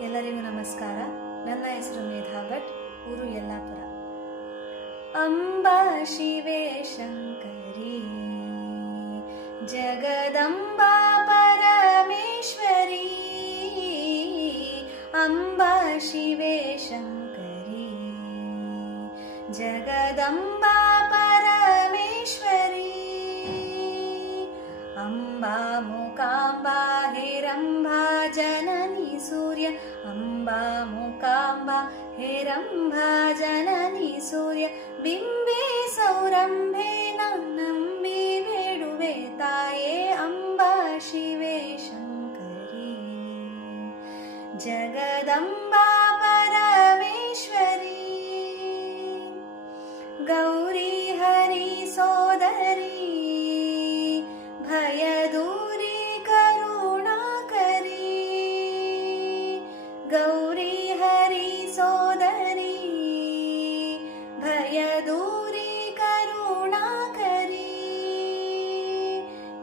ಎಲ್ಲರಿಗೂ ನಮಸ್ಕಾರ. ನನ್ನ ಹೆಸರು ಮೇಧಾ ಭಟ್, ಊರು ಯಲ್ಲಾಪುರ. ಅಂಬಾ ಶಿವೆ ಶಂಕರಿ, ಜಗದಂಬಾ ಪರಮೇಶ್ವರಿ. ಅಂಬಾ ಶಿವೆ ಶಂಕರಿ, ಜಗದಂಬಾ ಪರಮೇಶ್ವರಿ. ಅಂಬಾ ಮೂಕಾಂಬಾ ಹೇರಂಬಾ ಜನನಿ ಸೂರ್ಯ. ಅಂಬಾ ಮೂಕಾಂಬಾ ಹೇರಂಬಾ ಜನನಿ ಸೂರ್ಯ. ಬಿಂಬೆ ಸೌರಂಭೆ ನಂಬಿ ಬೇಡುವೆ ತಾಯೇ ಅಂಬಾ ಶಿವೆ ಶಂಕರಿ, ಜಗದಂಬಾ ಪರಮೇಶ್ವರಿ. ಗೌರಿ ಹರಿ ಸೋದರಿ, ಭಯ ದೂರಿ ಕರುಣಾಕರಿ. ಗೌರಿ ಹರಿ ಸೋದರಿ, ಭಯ ದೂರಿ ಕರುಣಾಕರಿ.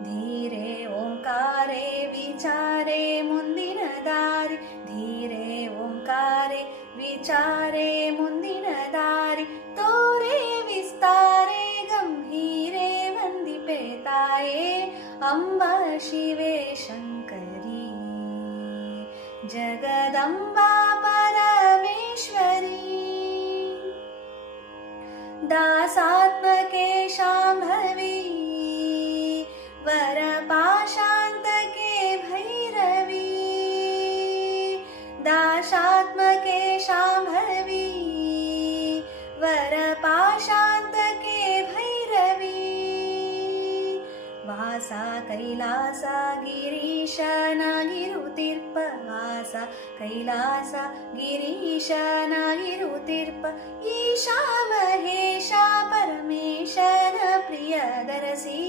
ಧೀರೆ ಓಂಕಾರೆ ವಿಚಾರೆ ಮುಂದಿನ ದಾರಿ. ಧೀರೆ ಓಂಕಾರೆ ವಿಚಾರೆ ಮುಂದಿನ ದಾರಿ. ತೋರೆ ವಿಸ್ತಾರೆ ಗಂಭೀರೆ ವಂದಿಪೆ ತಾಯೇ ಅಂಬಾ ಶಿವೆ ಶಂಕರಿ, ಜಗದಂಬಾ ಪರಮೇಶ್ವರಿ. दासात्मके शाम्भवी, वरपाशान्तके भैरवी. दासात्मके शाम्भवी, वरपाशान्तके भैरवी. वासा कैलास गिरीश नागिरुतिर्प. वासा कैलास गिरीश नागिरुतिर्प. ईशा महेशा परमेशन प्रियदर्शी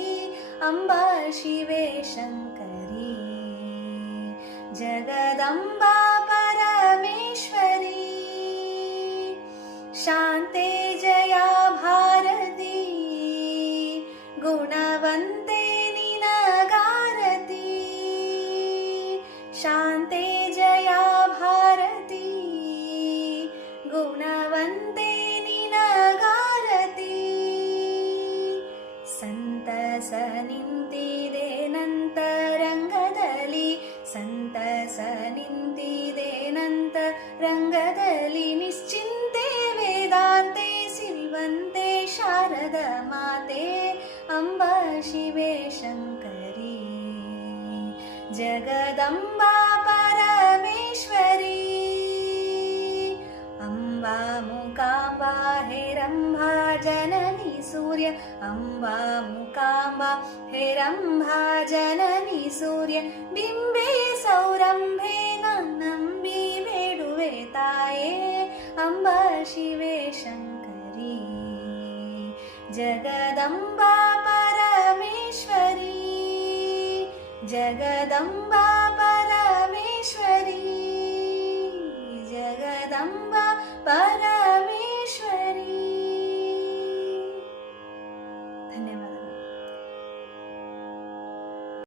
अंबा शिवे शंकरी, जगदंबा परमेश्वरी. शांते जया भारती, गुणवन्ते निनगारती. शांते जया भारती, गुणवन्ते निनगारती. ಸಂತಸ ನಿಂತಿದೆ ನಂತರಂಗದಲ್ಲಿ. ಸಂತಸ ನಿಂತಿದೆ ನಂತರಂಗದಲ್ಲಿ. ನಿಶ್ಚಿಂತೆ ವೇದಾಂತೆ ಸಿರಿವಂತೆ ಶಾರದ ಮಾತೆ ಅಂಬಾ ಶಿವೆ ಶಂಕರಿ, ಜಗದಂಬಾ ಪರಮೇಶ್ವರಿ. ಅಂಬಾ ಮೂಕಾಂಬಾ ಹೇರಂಬಾ ಜನನಿ ಸೂರ್ಯ. ಅಂಬಾ ಮೂಕಾಂಬಾ ಹೇರಂಬಾ ಜನನಿ ಸೂರ್ಯ. ಬಿಂಬೆ ಸೌರಂಭೆ ನಂಬಿ ಬೇಡುವೆ ತಾಯೇ ಅಂಬಾ ಶಿವೆ ಶಂಕರಿ, ಜಗದಂಬಾ ಪರಮೇಶ್ವರಿ. ಜಗದಂಬಾ